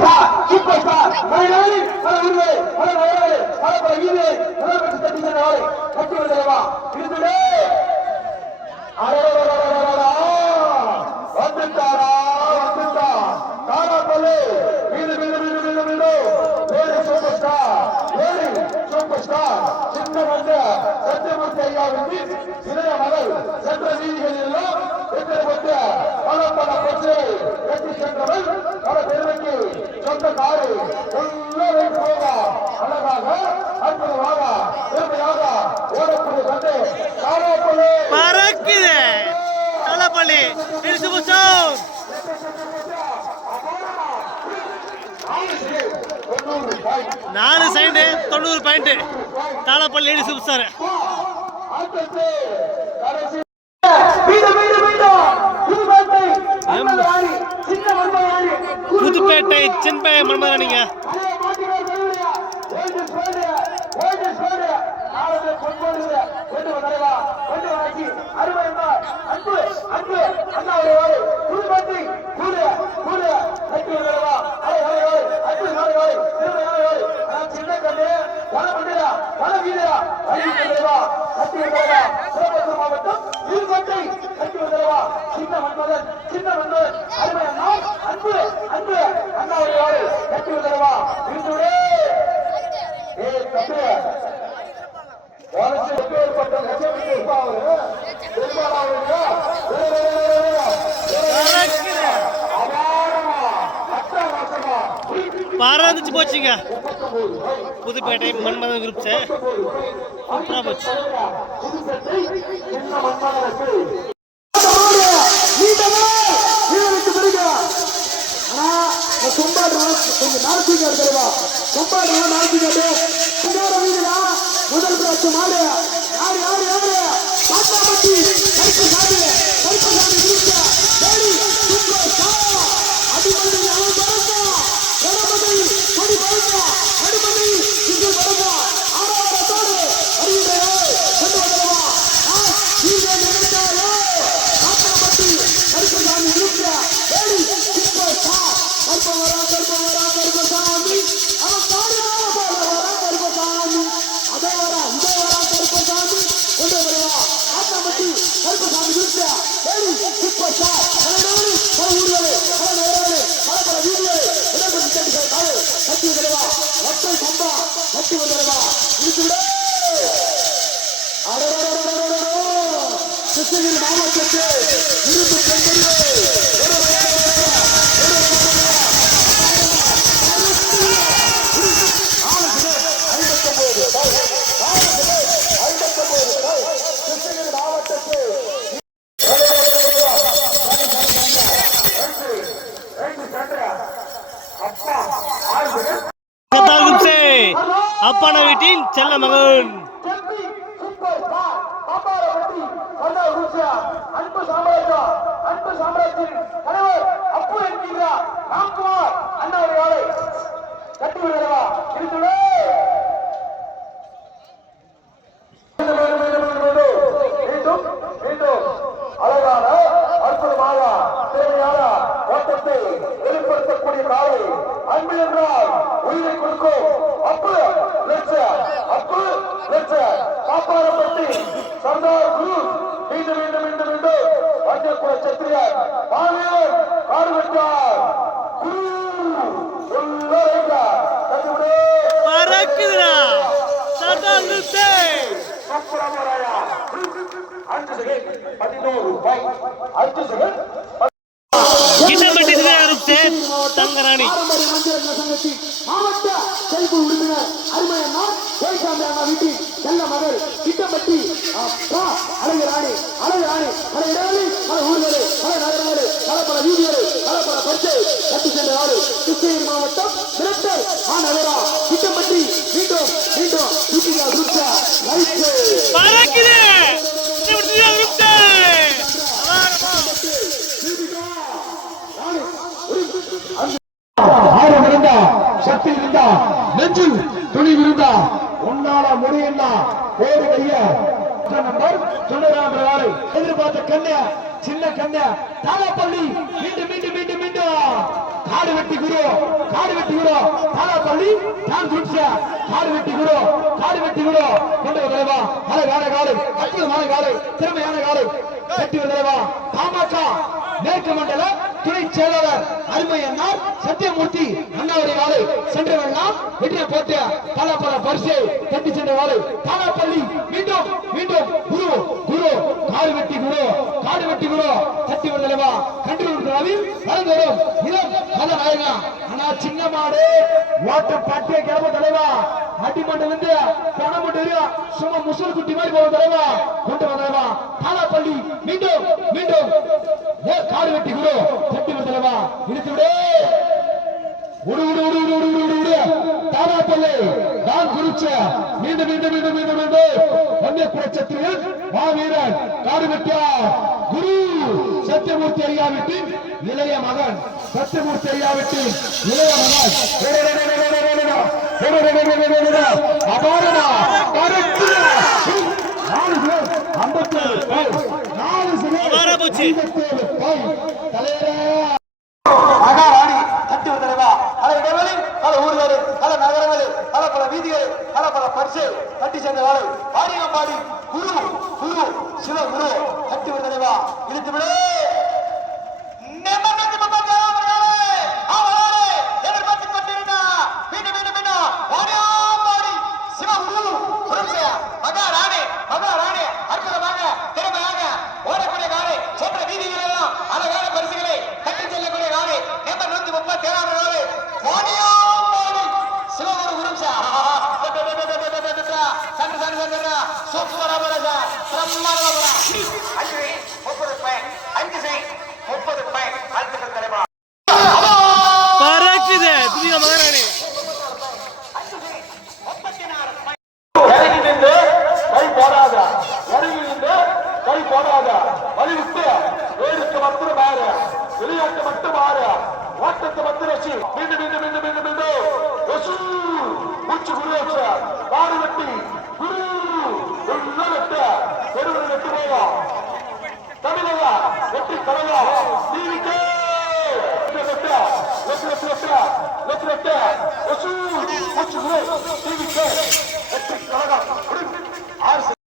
Star super star Malayali பல உருவே பல மலையாளி பல பல வீரே முதலமைச்சர் தட்டி சென்ற நாளை கட்டி வந்தவா இருந்துடே வந்துட்டாரா வந்துட்டா தாரா பல்லு மீது மீது மீது மீது மீது வேறு சூப்பர் ஸ்டார் வேறு சூப்பர் ஸ்டார் சின்ன வந்த சத்தியமூர்த்தி ஐயாவின் இளைய மகள் சென்ற வீதிகளில் எல்லாம் வெற்றி பல பல பெற்று நாலு சைடு தொண்ணூறு பாயிண்ட் தாளப்பள்ளி இடிச்சு புச்சாரு புதுப்பேட்டை சின்பை மன்மதனிங்க மாவட்டம் சின்ன மன்மதன் சின்ன மன்மதன் அருமை அண்ணா அன்பு அன்பு. கட்டி ஏ பறந்துச்சு போச்சுங்க. புதுப்பேட்டை மன்மதன் குரூப் சூப்பராக போச்சு. முதல் பிராட்சி மாடு. யாரு யாரு யாரு பாட்டாமட்டி கருப்பு சாமி கருப்பு சாமி இருக்க தேடி சூப்பர் ஸ்டார் அடிமதி அவன் பறந்தா கணபதி கொடி பறந்தா. அடிமதி இங்கு பறந்தா. ஆறாவதோடு அறிவுரையோ கொண்டு வந்தவா. நீங்க நினைத்தாயோ. பாட்டாமட்டி கருப்பு சாமி இருக்க தேடி சூப்பர் ஸ்டார் கருப்ப வரா கிருஷ்ணகிரி மாவட்டத்தில் இரும்பு அப்பான வீட்டின் செல்ல மகன் செல்வி சூப்பர் ஸ்டார் பாப்பாரப்பட்டி சொன்ன ரூசியா அன்பு சாம்ராஜ்யம் அன்பு சாம்ராஜ்யத்தின் தலைவர் அப்பு என்கிறார் ராம்குமார் அண்ணாவுடைய ஆளை கட்டி விடுகிறவா? இருக்கிறேன் மீண்டும் மீண்டும் அழகான அற்புதமாக திறமையான ஓட்டத்தை வெளிப்படுத்தக்கூடிய காலை அன்பு என்றால் உயிரை கொடுக்கும் அப்பு லட்ச அப்பு லட்ச காப்பாரப்பட்டி சர்தார் குரு மீண்டும் மீண்டும் மீண்டும் மீண்டும் வஞ்சக்குல சத்திரியர் பாலியர் காடுவெட்டார் குரு உள்ளரைக்கா கண்டுவிடே பறக்குதுடா கத்தார் குரூப் சப்பரமராயா அஞ்சு செகண்ட் பதினோரு பாய் அஞ்சு செகண்ட் கிண்ணம்பட்டி தங்கராணி மாவட்ட செல்பு உறுப்பினர் ஜெயசாமி அண்ணா வீட்டில் செல்ல மகள் கிட்டப்பட்டி அப்பா அழகு ராணி அழகு ராணி பல இடங்களில் பல ஊர்களே பல நகரங்களே பல பல வீதிகளே பல பல பரிசை கட்டி சென்ற நாடு கிருஷ்ணகிரி மாவட்டம் மிரட்டல் மாநகரா சக்தி இருந்தா நெஞ்சில் துணிவு இருந்தா உன்னால முடியும்னா போடு கைய. நம்பர் தொண்ணூறாம் ஆறு எதிர்பார்த்த கண்ண சின்ன கண்ண தாலாப்பள்ளி மீண்டும் மீண்டும் மீண்டும் மீண்டும். காடு வெட்டி குரு காடு வெட்டி குரு. தாலாப்பள்ளி தான் குடிச்ச காடு வெட்டி குரு. காடு வெட்டி குரு. கொண்டு வரவா காலை காலை காலை அற்புதமான காலை திறமையான காலை வெட்டி வரவா பாமக மேற்கு மண்டல துணை செயலாளர் அருமை அண்ணார் சத்தியமூர்த்தி அண்ணாவுடைய வாழை சென்றவெல்லாம் வெற்றியை போட்டு பல பல பரிசை தட்டி சென்ற வாழை தாலாப்பள்ளி மீண்டும் மீண்டும் குரு குரு காடு வெட்டி குரு காடு வெட்டி குரு. தட்டி வந்தலவா கண்டு கொடுக்கிறாவில் வளர்ந்து வரும் இளம் கதாநாயகா ஆனா சின்ன மாடு. ஓட்ட பட்டிய கிளம்ப தலைவா. அடிமண்டம் வந்து பணம் சும்மா முசுறு குட்டி மாதிரி போக தலைவா. கொண்டு வந்தலவா தாலாப்பள்ளி மீண்டும் மீண்டும். காடு வெட்டி குரு. தட்டி வந்தலவா இழுத்து விடு. தாராப்பள்ளி நான் குறிச்ச மீண்டும் மீண்டும் மீண்டும் மீண்டும் மீண்டும் வந்திய குலச்சத்திரியன் மா வீரன் காடு வெட்டியார் குரு சத்தியமூர்த்தி ஐயாவிட்டின் இளைய மகன் சத்தியமூர்த்தி ஐயாவிட்டின் இளைய மகன் அபாரமா கருத்து நாலு பேர் ஐம்பத்தேழு பேர் நாலு பேர் அபாரா போச்சு. ஐம்பத்தேழு பேர் தலைவரே தட்டி சென்ற வாழை குரு குரு சிவ குரு தட்டி தலைவா இழுத்து விடு வேருக்கு மட்டும் மாறு விளையாட்டு மட்டும் மாறு ஓட்டத்தை மட்டும் வச்சு மீண்டும் மீண்டும் மீண்டும் மீண்டும் மீண்டும் மூச்சு குரு வச்சு காடு வெட்டி குரு Elbette usul, uçurum, ilke, ettik, daha